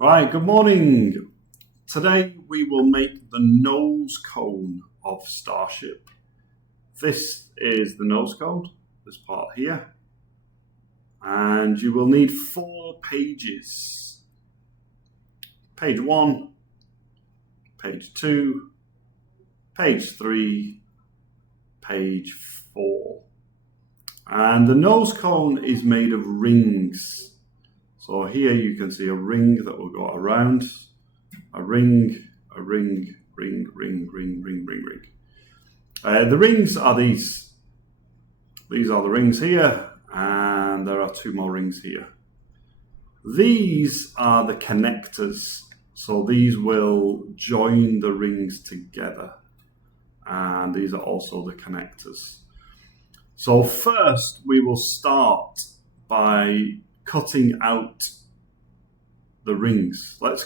Right, good morning. Today we will make the nose cone of Starship. This is the nose cone, this part here. And you will need 4 pages. Page 1, page 2, page 3, page 4. And the nose cone is made of rings. So here you can see a ring that will go around, a ring, ring. The rings are these. These are the rings here, and there are 2 more rings here. These are the connectors. So these will join the rings together. And these are also the connectors. So first we will start by cutting out the rings. Let's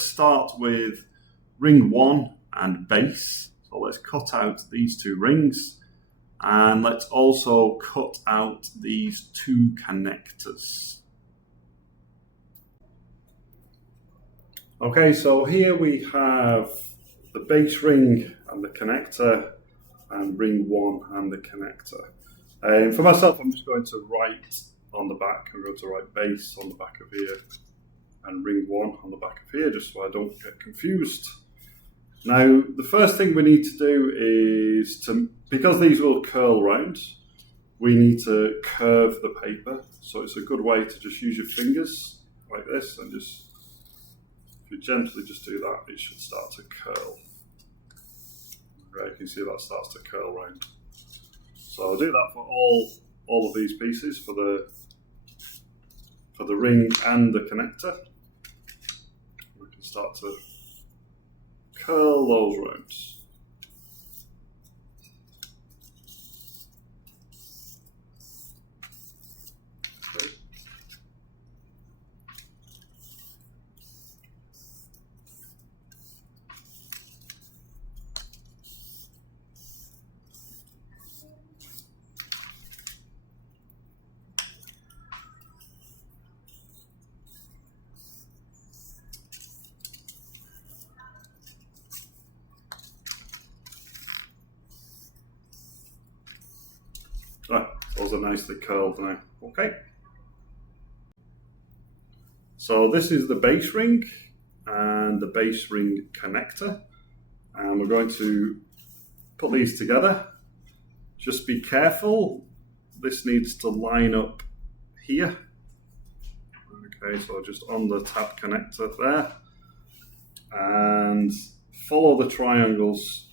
start with ring 1 and base. So let's cut out these 2 rings, and let's also cut out these 2 connectors. Okay, so here we have the base ring and the connector, and ring 1 and the connector. For myself, I'm just going to write on the back. I'm going to write base on the back of here and ring 1 on the back of here, just so I don't get confused. Now, the first thing we need to do is because these will curl round, we need to curve the paper. So it's a good way to just use your fingers like this, and just, if you gently just do that, it should start to curl. Right, you can see that starts to curl round. So I'll do that for all of these pieces, for the ring and the connector. We can start to curl those rounds. Okay. Those are nicely curled now. Okay. So this is the base ring and the base ring connector. And we're going to put these together. Just be careful. This needs to line up here. Okay, so just on the tab connector there. And follow the triangles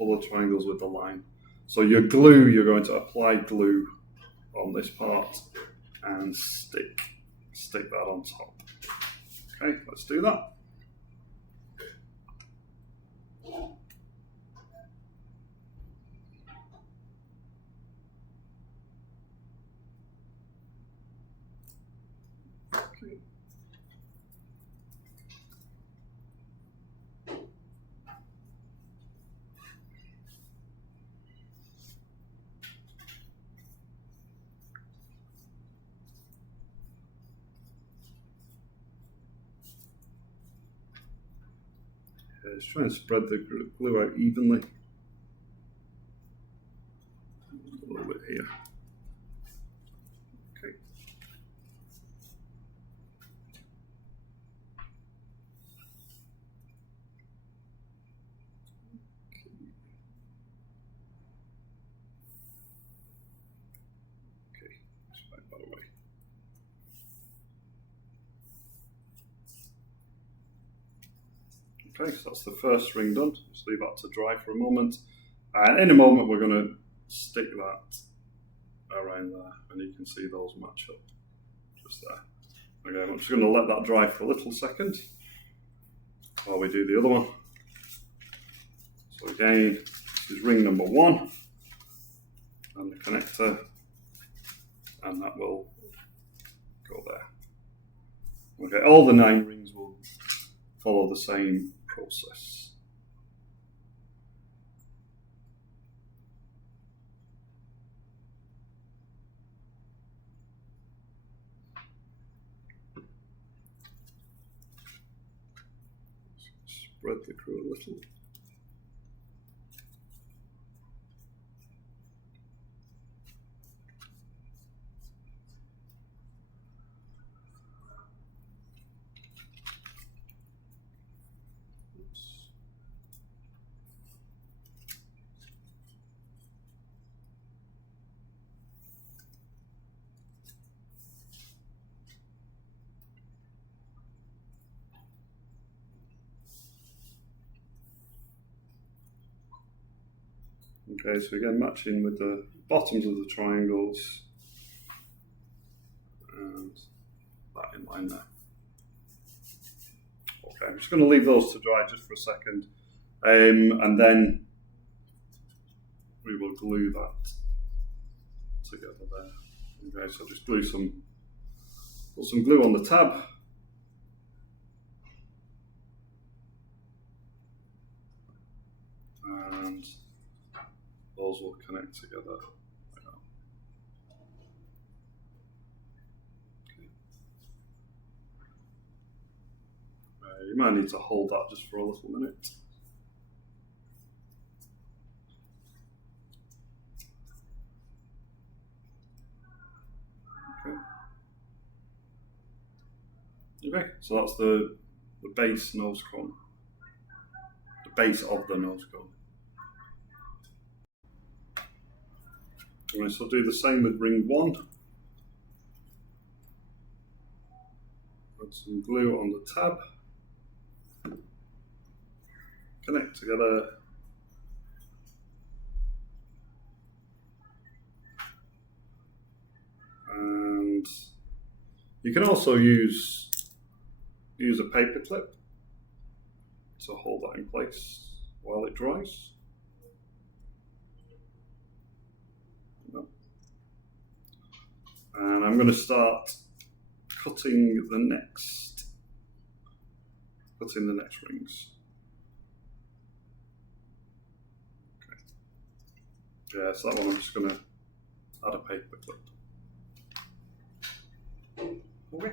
with the line. So your glue, you're going to apply glue on this part and stick that on top. Okay, let's do that. Okay. Just try and spread the glue out evenly. A little bit here. Okay. Okay, let's back that away. Okay, so that's the first ring done. Just leave that to dry for a moment. And in a moment, we're going to stick that around there, and you can see those match up just there. Okay, I'm just going to let that dry for a little second while we do the other one. So again, this is ring number 1 and the connector, and that will go there. Okay, all the 9 rings will follow the same process. spread the crew a little. Okay, so again, matching with the bottoms of the triangles and that in line there. Okay, I'm just going to leave those to dry just for a second, and then we will glue that together there. Okay, so just put some glue on the tab. And those will connect together. You might need to hold that just for a little minute. Okay, so that's the base nose cone, the base of the nose cone. Okay, so do the same with ring 1. Put some glue on the tab. Connect together. And you can also use a paper clip to hold that in place while it dries. And I'm going to start cutting the next rings. Okay. Yeah, so that one I'm just going to add a paper clip. Okay.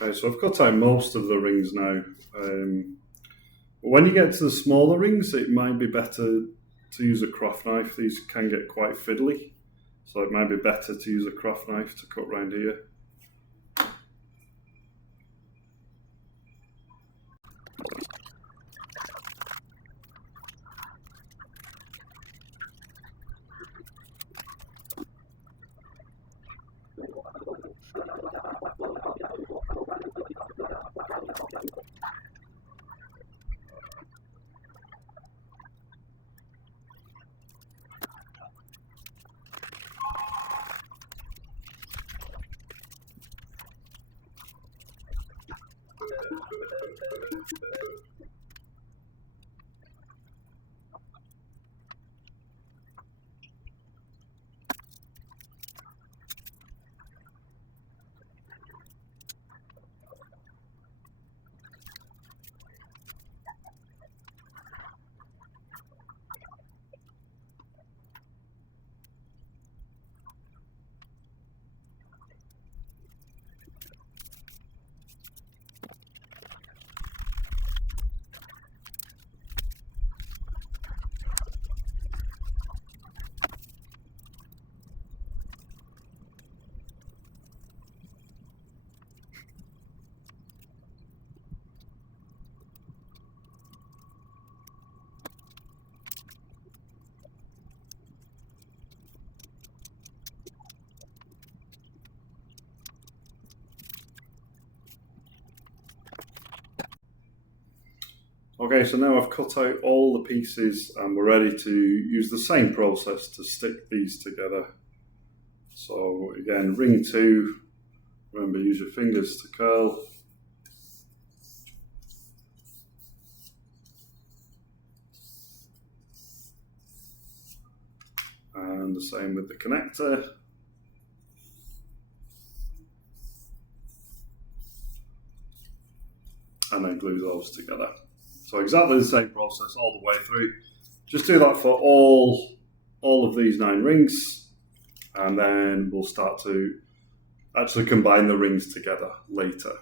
Okay, so I've cut out most of the rings now. But when you get to the smaller rings, it might be better to use a craft knife. These can get quite fiddly, so it might be better to use a craft knife to cut around here. Okay, so now I've cut out all the pieces and we're ready to use the same process to stick these together. So again, ring 2, remember use your fingers to curl. And the same with the connector. And then glue those together. So exactly the same process all the way through. Just do that for all of these 9 rings, and then we'll start to actually combine the rings together later.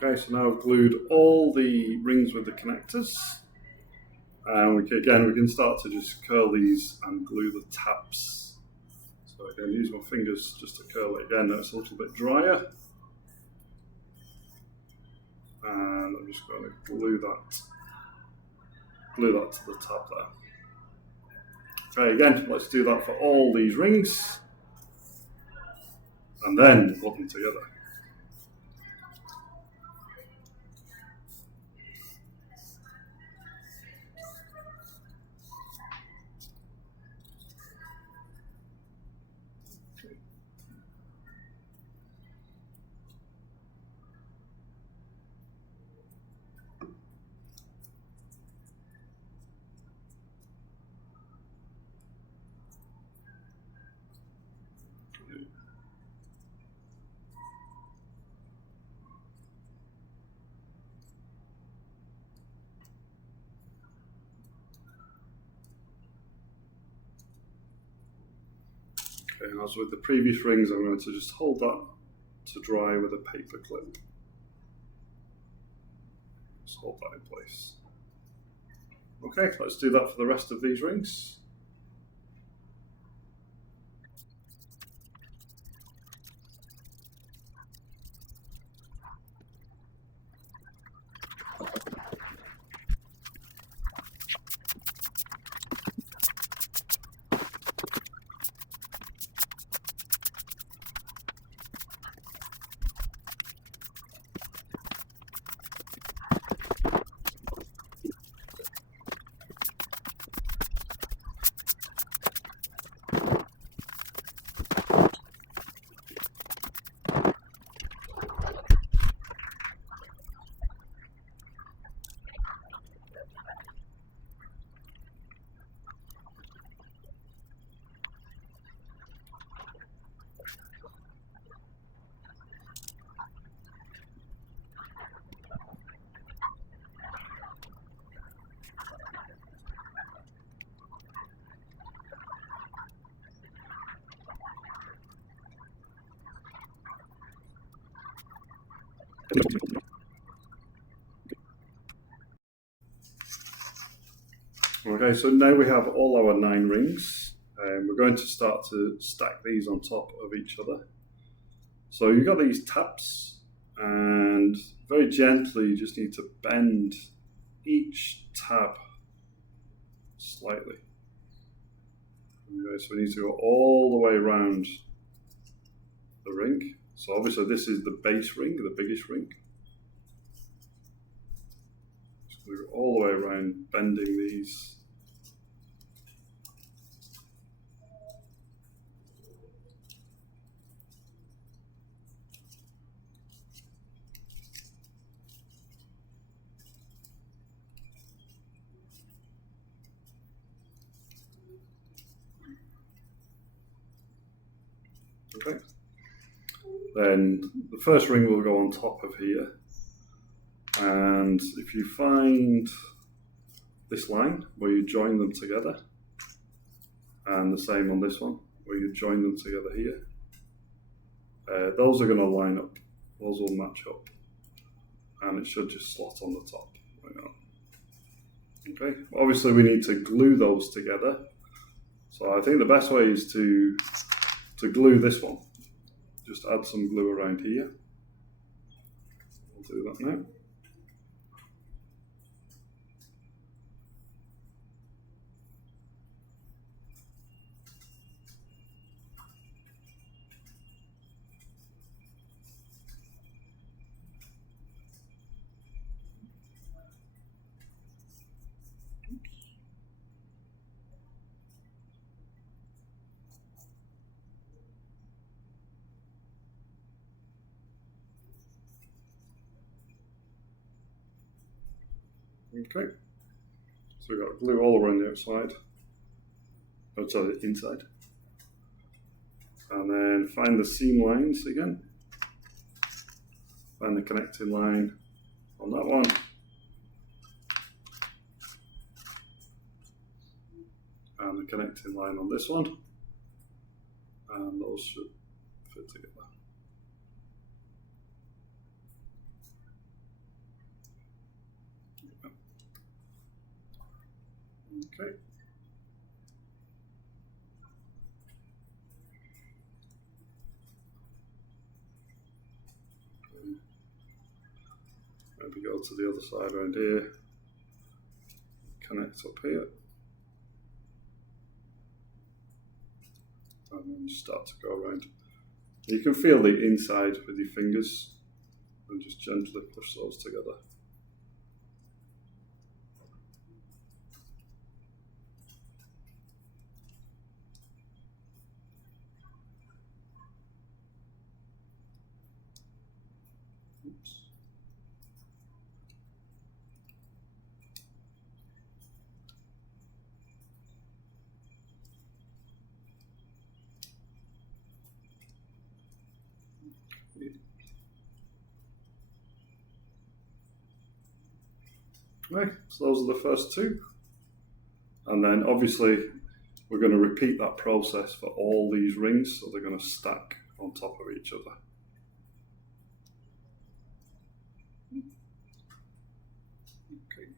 Okay, so now I've glued all the rings with the connectors. And we can start to just curl these and glue the tabs. So again, use my fingers just to curl it again. That's a little bit drier. And I'm just going to glue that to the tab there. Okay, again, let's do that for all these rings. And then put them together. Okay, and as with the previous rings, I'm going to just hold that to dry with a paper clip. Just hold that in place. Okay, let's do that for the rest of these rings. Okay, so now we have all our 9 rings. We're going to start to stack these on top of each other. So you've got these tabs, and very gently you just need to bend each tab slightly. Okay, so we need to go all the way around the ring. So obviously this is the base ring, the biggest ring. Just go all the way around, bending these. Okay. Then the first ring will go on top of here, and if you find this line where you join them together, and the same on this one where you join them together here, those are going to line up, those will match up, and it should just slot on the top like that. Okay, obviously we need to glue those together, so I think the best way is to glue this one. Just add some glue around here. I'll do that now. Okay, so we've got glue all around the outside, outside the inside, and then find the seam lines again, find the connecting line on that one, and the connecting line on this one, and those should fit together. Okay. Maybe go to the other side around here, connect up here, and then start to go around. You can feel the inside with your fingers and just gently push those together. Oops. Right, so those are the first two, and then obviously we're going to repeat that process for all these rings, so they're going to stack on top of each other. Okay.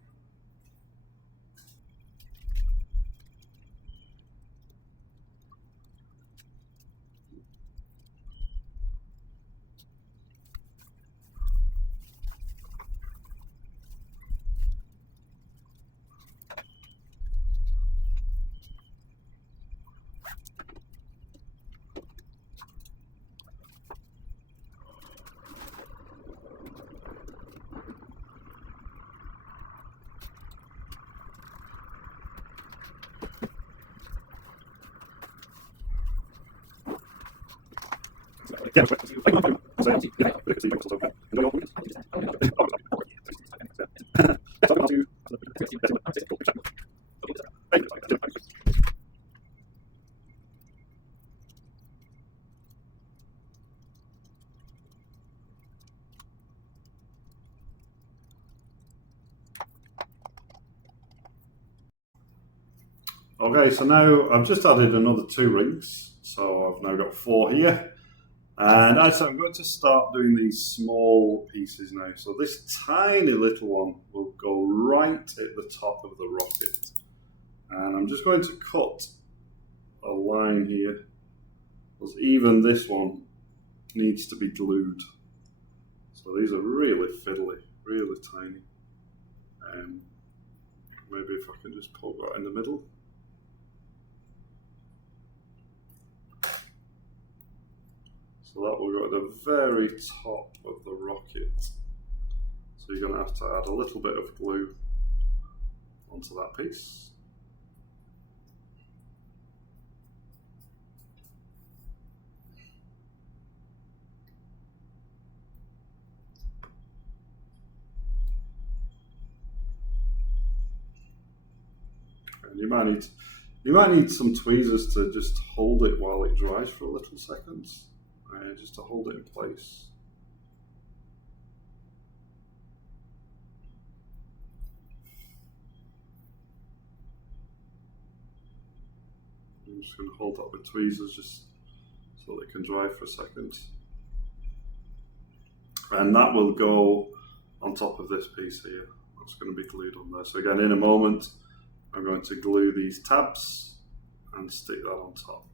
Okay, so now I've just added another 2 rings, so I've now got 4 here. And I'm going to start doing these small pieces now. So this tiny little one will go right at the top of the rocket. And I'm just going to cut a line here, because even this one needs to be glued. So these are really fiddly, really tiny. Maybe if I can just poke that in the middle. So that will go at the very top of the rocket. So you're going to have to add a little bit of glue onto that piece. And you might need You might need some tweezers to just hold it while it dries for a little seconds, just to hold it in place. I'm just going to hold that with tweezers just so they can dry for a second. And that will go on top of this piece here. That's going to be glued on there. So again, in a moment, I'm going to glue these tabs and stick that on top.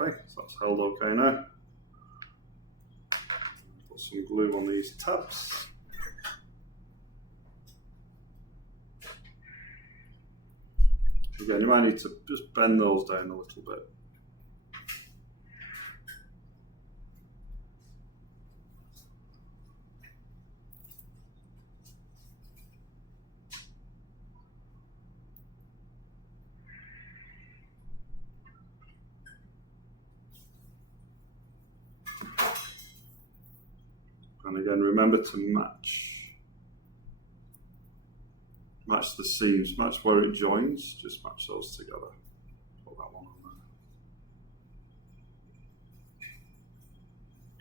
Okay, so that's held okay now. Put some glue on these tabs. Again, you might need to just bend those down a little bit. And again, remember to match the seams, match where it joins, just match those together. Put that one on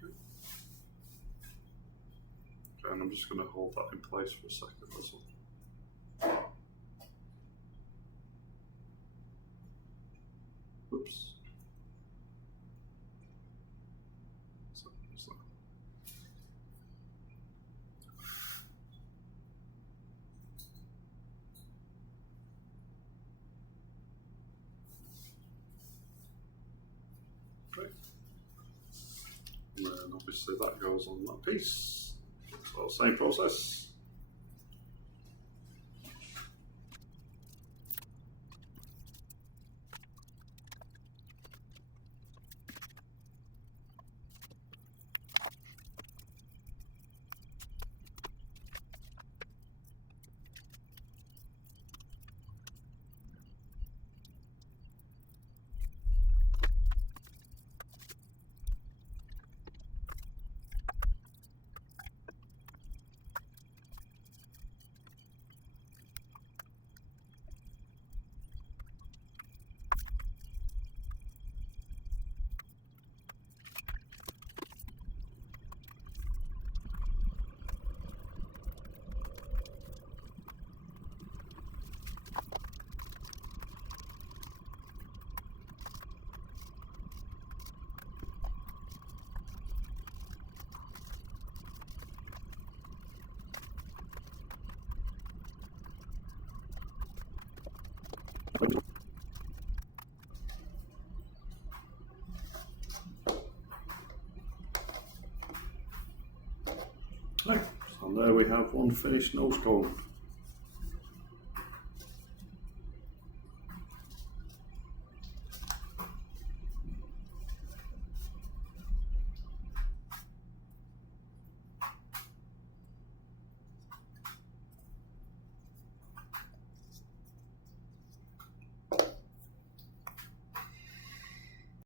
there. Okay, and I'm just going to hold that in place for a second as well. Whoops. And then obviously that goes on that piece. So same process. Right, so there we have one finished nose cone.